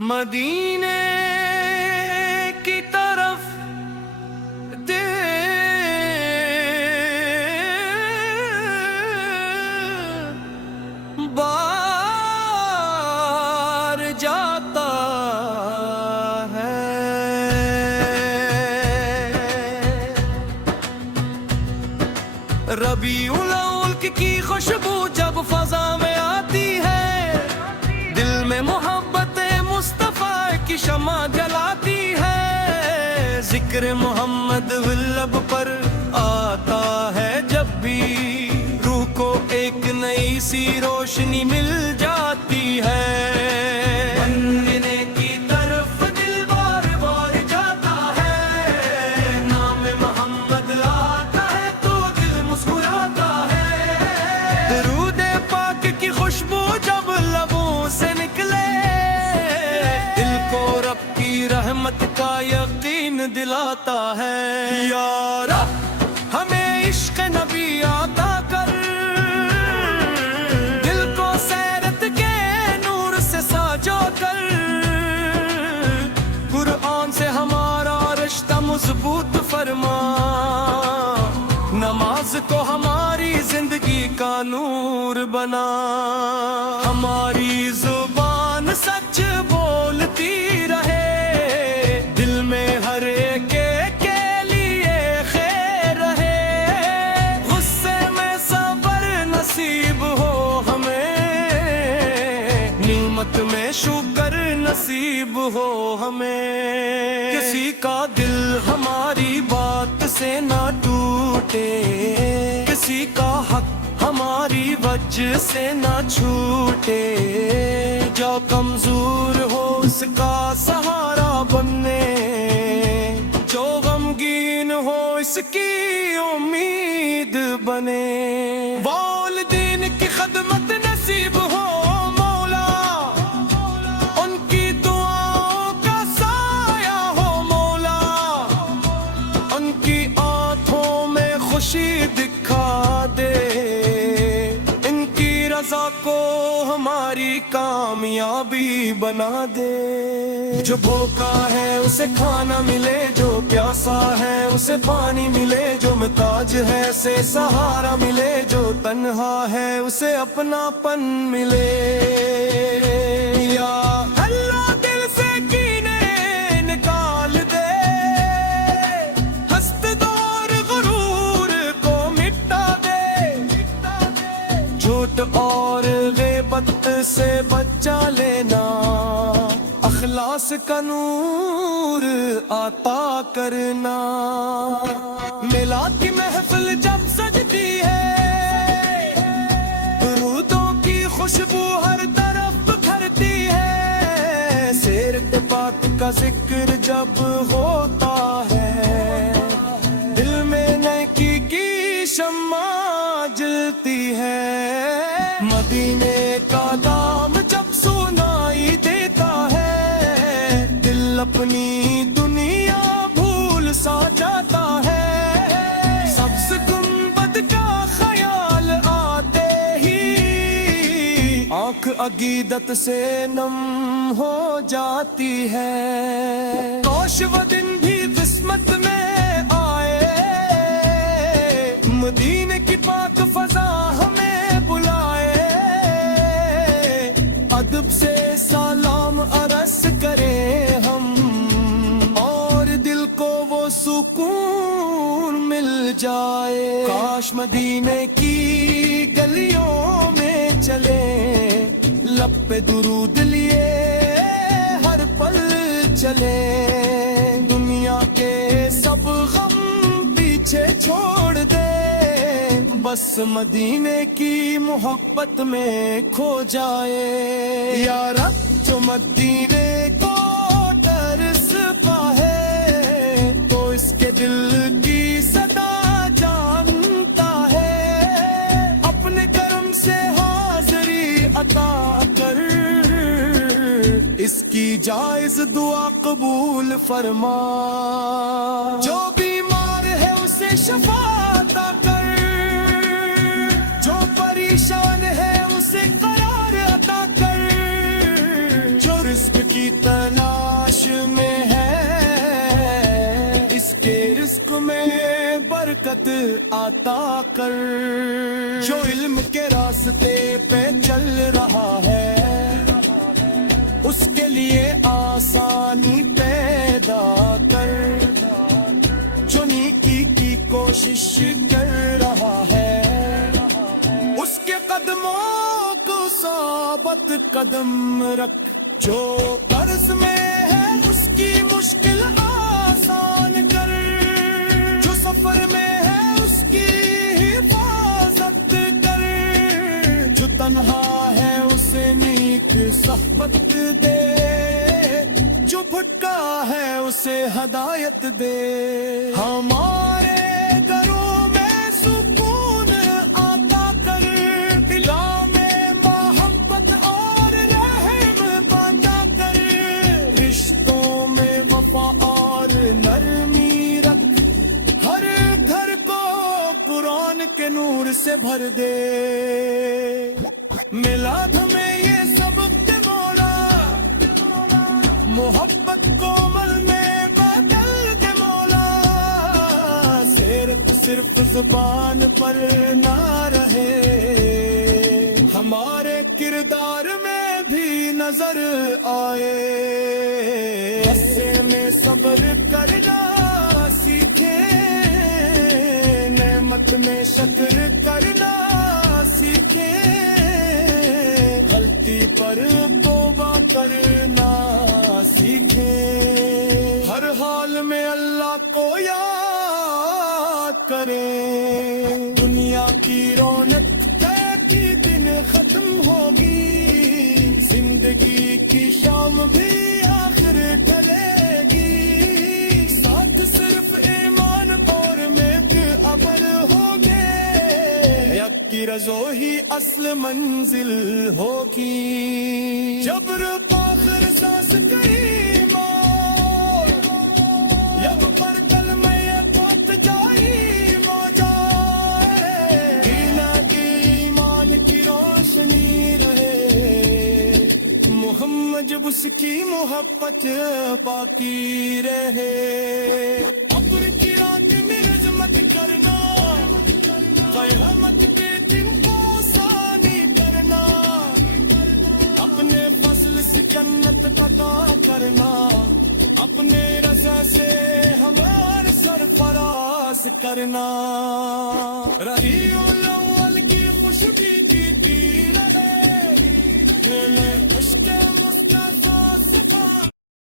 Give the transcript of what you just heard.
مدینے کی طرف دل بار جاتا ہے، ربیع الاول کی خوشبو جب فضا میں آتی ہے، دل میں محبت مصطفیٰ کی شمع جلاتی ہے، ذکر محمد لب پر آتا ہے، جب بھی روح کو ایک نئی سی روشنی مل جاتی ہے، مدینے کی طرف دل بار بار جاتا ہے، نام محمد آتا ہے تو دل مسکراتا ہے، درود پاک کی خوشبو جب لبوں سے نکلے، دل کو رب کی رحمت کا یقین دلاتا ہے، یا رب ہمیں عشق نبی عطا کر، دل کو سیرت کے نور سے ساجو کر، قرآن سے ہمارا رشتہ مضبوط فرما، نماز کو ہماری زندگی کا نور بنا، ہماری زبان سچ بولتی رہے، دل میں ہر ایک کے لیے خیر رہے، غصے میں صبر نصیب ہو ہمیں، نعمت میں شکر نصیب ہو ہمیں، کسی کا دل ہماری بات سے نہ ٹوٹے، کسی کا حق ہماری وجہ سے نہ چھوٹے، جو کمزور ہو اس کا سہارا بننے، جو غمگین ہو اس کی امید بنے، والدین کی خدمت نصیب ہو مولا، ان کی دعاؤں کا سایہ ہو مولا، ان کی آنکھوں میں خوشی دکھا دے، ان کی رضا کو ہماری کامیابی بنا دے، جو بھوکا ہے اسے کھانا ملے، جو پیاسا ہے اسے پانی ملے، جو محتاج ہے اسے سہارا ملے، جو تنہا ہے اسے اپناپن ملے، یا اللہ دل سے کینے نکال دے، ہست دور غرور کو مٹا دے، جھوٹ اور غیبت سے بچا لینا، اخلاص کا نور عطا کرنا، میلاد کی محفل جب سجتی ہے، درودوں کی خوشبو ہر طرف بکھرتی ہے، سیرت پاک کا ذکر جب ہوتا ہے، دل میں نیکی کی شمع جلتی ہے، مدینے کا نام جب سنائی دیتا ہے، دل اپنی دنیا بھول سا جاتا ہے، سبز گنبد کا خیال آتے ہی آنکھ عقیدت سے نم ہو جاتی ہے، کاش وہ دن بھی قسمت میں آئے، مدینے کی پاک فضا ہمیں بلائے، ادب سے سلام عرض کریں ہم، اور دل کو وہ سکون مل جائے، کاش مدینے کی گلیوں میں چلے، لب پہ درود لیے ہر پل چلے، دنیا کے سب غم پیچھے چھوڑ دے، بس مدینے کی محبت میں کھو جائے، یا رب جو مدینے کو ترستا ہے، تو اس کے دل کی صدا جانتا ہے، اپنے کرم سے حاضری عطا کر، اس کی جائز دعا قبول فرما، جو بیمار ہے اسے شفا عطا کر، جو پریشان ہے اسے قرار عطا کر، جو رزق کی طرح برکت عطا کر. جو علم کے راستے پہ چل رہا ہے اس کے لیے آسانی پیدا کر. جو نیکی کی کوشش کر رہا ہے اس کے قدموں کو ثابت قدم رکھ. جو قرض میں ہے اس کی مشکل آسان کر. جو سفر میں ہے اس کی حفاظت کر. جو تنہا ہے اسے نیک صحبت دے. جو بھٹکا ہے اسے ہدایت دے. ہمارے گھروں میں سکون عطا کر. دلا میں محبت اور رحم پیدا کر. رشتوں میں وفا اور نرمی رکھ. ہر گھر کو قرآن کے نور سے بھر دے. میلاد میں یہ سبق دے مولا محبت کو عمل میں بدل دے مولا. سیرت صرف زبان پر نہ رہے ہمارے کردار میں بھی نظر آئے. غصے میں صبر کرنا سیکھیں. نعمت میں شکر کرنا سیکھیں. غلطی پر توبہ کرنا سیکھیں. ہر حال میں اللہ کو یاد کریں. دنیا کی رونق کی دن ختم ہوگی. زندگی کی شام بھی آخر ڈلے گی. ساتھ صرف ایمان اور نیک عمل ہوگے. یک کی رضا ہی اصل منزل ہوگی. جبر آخر سانس کہیں ماں یب پر کلمہ پات جائی ماں جائے. دینا کی ایمان کی روشنی رہے. محمد جب اس کی محبت باقی رہے. ابر کی رات میں عظمت کرنا. قیامت پہ دن کو ثانی کرنا. اپنے فضل سے جنت عطا کرنا. اپنے رضا سے ہمارا سرفراز کرنا. ربیع الاول کی خوشبو کی رہے.